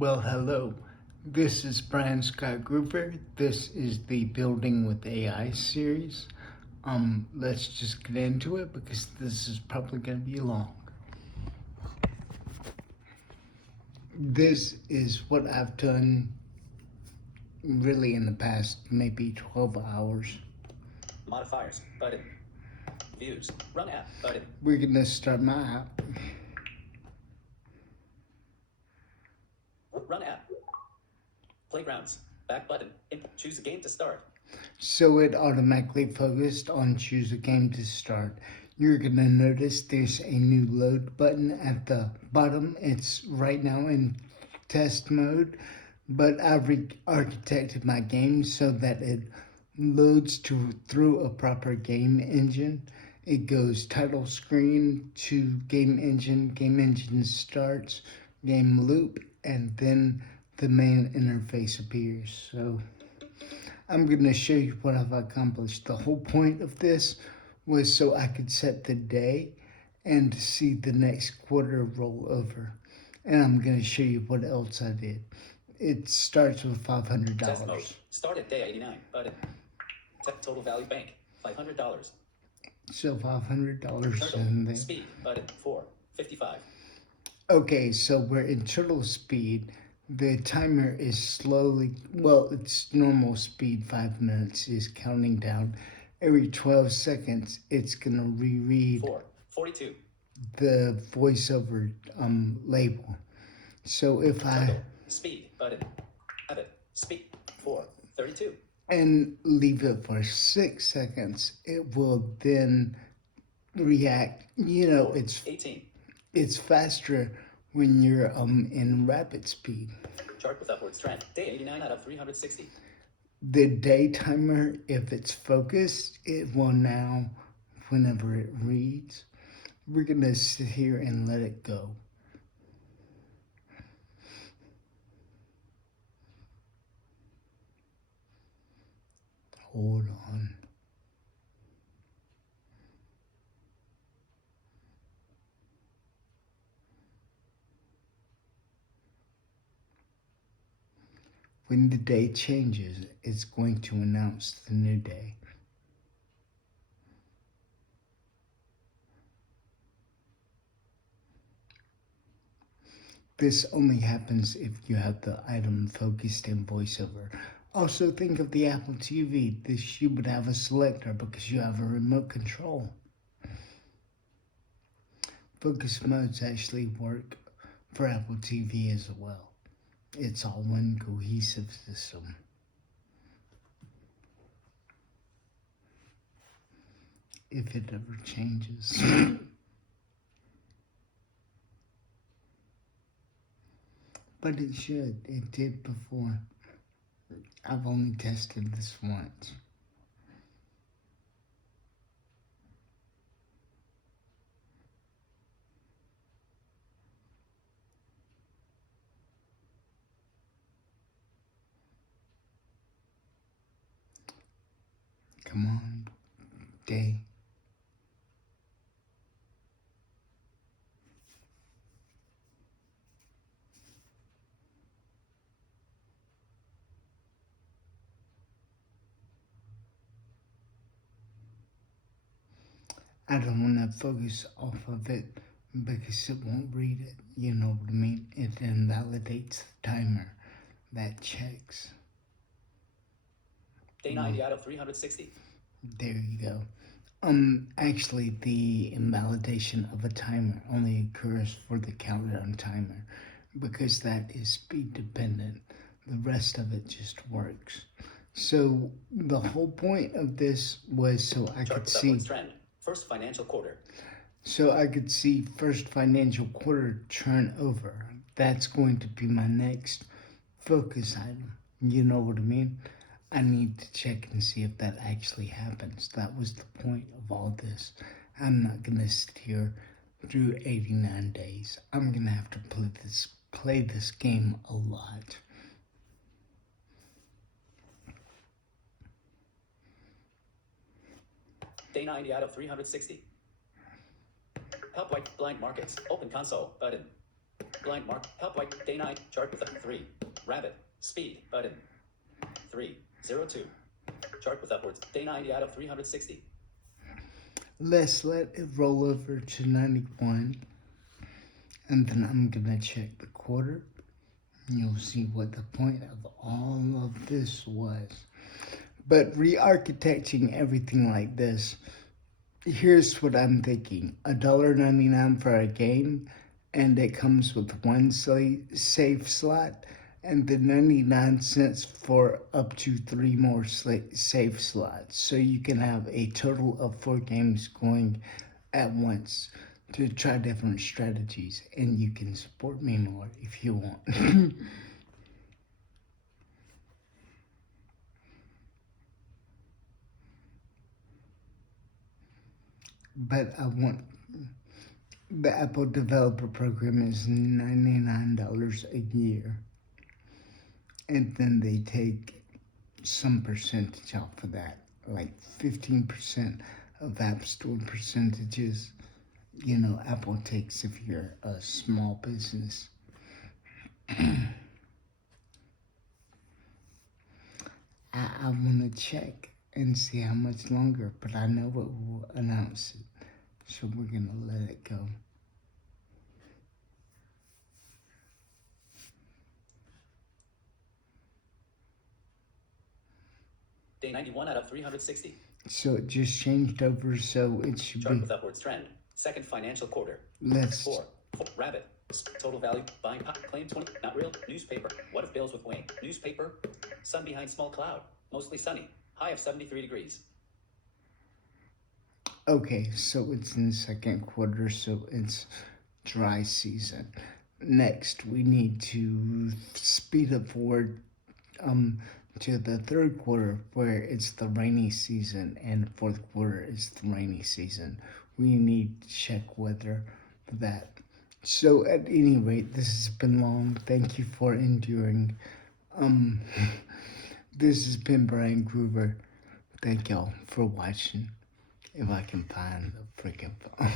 Well, hello. This is Brian Scott Grouper. This is the Building with AI series. Let's just get into it because this is probably going to be long. This is what I've done really in the past maybe 12 hours. Modifiers, button. Views, run app, button. We're going to start my app. Run app. Playgrounds, back button. Choose a game to start. So it automatically focused on choose a game to start. You're going to notice there's a new load button at the bottom. It's right now in test mode, but I've re-architected my game so that it loads through a proper game engine. It goes title screen to game engine starts, game loop, and then the main interface appears. So I'm going to show you what I've accomplished. The whole point of this was so I could set the day and see the next quarter roll over. And I'm going to show you what else I did. It starts with $500. Test mode. Start at day 89. Button. Total value bank. $500. So $500 in there. Speed. Button. 4:55. Okay, so we're in turtle speed. The timer is slowly, well, it's normal speed, 5 minutes is counting down. Every 12 seconds, it's gonna reread 4:42. the voiceover label. So if I speed button, habit, speed 4:32, and leave it for 6 seconds, it will then react. You know, 18. It's faster when you're in rapid speed. Chart with upwards trend. Day 89 out of 360. The day timer, if it's focused, it will now, whenever it reads, we're gonna sit here and let it go. Hold on. When the day changes, it's going to announce the new day. This only happens if you have the item focused in voiceover. Also think of the Apple TV. This you would have a selector because you have a remote control. Focus modes actually work for Apple TV as well. It's all one cohesive system. If it ever changes. But it should. It did before. I've only tested this once. Come on, day. I don't want to focus off of it because it won't read it. You know what I mean? It invalidates the timer that checks. Day 90 out of 360. There you go. Actually, the invalidation of a timer only occurs for the countdown timer because that is speed dependent. The rest of it just works. So the whole point of this was so I could see trend. First financial quarter. So I could see first financial quarter turn over. That's going to be my next focus item. You know what I mean? I need to check and see if that actually happens. That was the point of all this. I'm not gonna sit here through 89 days. I'm gonna have to play this game a lot. Day 90 out of 360. Help white blind markets. Open console button. Blind mark. Help white. Day 9. Chart with a 3. Rabbit. Speed. Button. 302. Chart with upwards. Day 90 out of 360. Let's let it roll over to 91. And then I'm gonna check the quarter. You'll see what the point of all of this was. But re-architecting everything like this, here's what I'm thinking. $1.99 for a game, and it comes with one save slot, and then 99 cents for up to 3 more save slots. So you can have a total of 4 games going at once to try different strategies, and you can support me more if you want. But I want the Apple Developer Program is $99 a year, and then they take some percentage off of that, like 15% of App Store percentages. You know, Apple takes if you're a small business. I want to check and see how much longer, but I know it will announce it, so we're gonna let it go. Day 91 out of 360. So it just changed over, so it should Chart be. with upwards trend. Second financial quarter. Let's 4. Rabbit. Total value. Buying. Claim 20. Not real. Newspaper. What if bills with wing? Newspaper. Sun behind small cloud. Mostly sunny. High of 73 degrees. Okay, so it's in the second quarter, so it's dry season. Next, we need to speed up forward to the third quarter, where it's the rainy season, and fourth quarter is the rainy season. We need to check weather for that. So at any rate, this has been long. Thank you for enduring. This has been Brian Groover. Thank y'all for watching. If I can find the freaking phone.